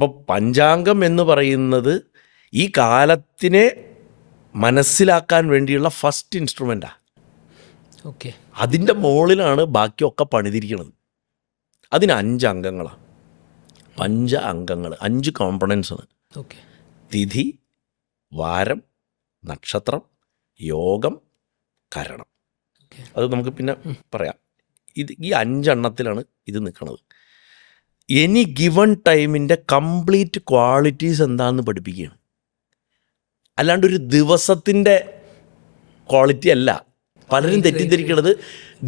അപ്പോൾ പഞ്ചാംഗം എന്ന് പറയുന്നത് ഈ കാലത്തിനെ മനസ്സിലാക്കാൻ വേണ്ടിയുള്ള ഫസ്റ്റ് ഇൻസ്ട്രുമെൻ്റാണ്. ഓക്കെ. അതിൻ്റെ മുകളിലാണ് ബാക്കിയൊക്കെ പണിതിരിക്കുന്നത്. അതിന് 5 അംഗങ്ങളാണ്. 5 അംഗങ്ങൾ, 5 കോമ്പണൻസാണ്. ഓക്കെ. തിഥി, വാരം, നക്ഷത്രം, യോഗം, കരണം. അത് നമുക്ക് പിന്നെ പറയാം. ഈ 5 എണ്ണത്തിലാണ് ഇത് നിൽക്കുന്നത്. എനി ഗിവൺ ടൈമിൻ്റെ കംപ്ലീറ്റ് ക്വാളിറ്റീസ് എന്താണെന്ന് പഠിപ്പിക്കുകയാണ്. അല്ലാണ്ട് ഒരു ദിവസത്തിൻ്റെ ക്വാളിറ്റി അല്ല. പലരും തെറ്റിദ്ധരിക്കുന്നത്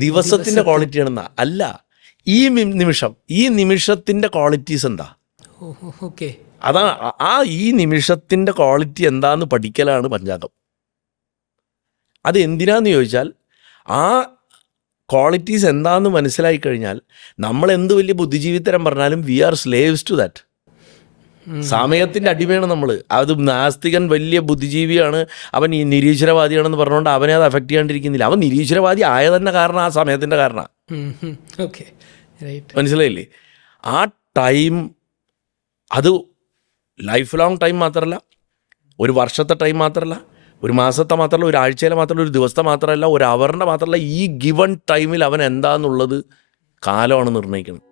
ദിവസത്തിൻ്റെ ക്വാളിറ്റിയാണെന്നാ. അല്ല, ഈ നിമിഷത്തിൻ്റെ ക്വാളിറ്റീസ് എന്താ, ഓക്കെ, അതാ ഈ നിമിഷത്തിൻ്റെ ക്വാളിറ്റി എന്താന്ന് പഠിക്കലാണ് പഞ്ചാംഗം. അത് എന്തിനാന്ന് ചോദിച്ചാൽ ആ ക്വാളിറ്റീസ് എന്താണെന്ന് മനസ്സിലായി കഴിഞ്ഞാൽ നമ്മൾ എന്ത് വലിയ ബുദ്ധിജീവിത്തരം പറഞ്ഞാലും we are slaves to that. സമയത്തിൻ്റെ അടിമയാണ് നമ്മൾ. അത് നാസ്തികൻ വലിയ ബുദ്ധിജീവിയാണ്, അവൻ ഈ നിരീശ്വരവാദിയാണെന്ന് പറഞ്ഞുകൊണ്ട് അവനെ അത് അഫക്റ്റ് ചെയ്യാണ്ടിരിക്കുന്നില്ല. അവൻ നിരീശ്വരവാദി ആയ തന്നെ കാരണം ആ സമയത്തിൻ്റെ കാരണമാണ്. ഓക്കെ, മനസ്സിലായില്ലേ? ആ ടൈം അത് ലൈഫ് ലോങ് ടൈം മാത്രമല്ല, ഒരു വർഷത്തെ ടൈം മാത്രമല്ല, ഒരു മാസത്തെ മാത്രമല്ല, ഒരു ആഴ്ചയിലെ മാത്രമല്ല, ഒരു ദിവസത്തെ മാത്രമല്ല, ഒരു അവറിൻ്റെ മാത്രമല്ല, ഈ ഗിവൺ ടൈമിൽ അവൻ എന്താണെന്നുള്ളത് കാലമാണ് നിർണ്ണയിക്കുന്നത്.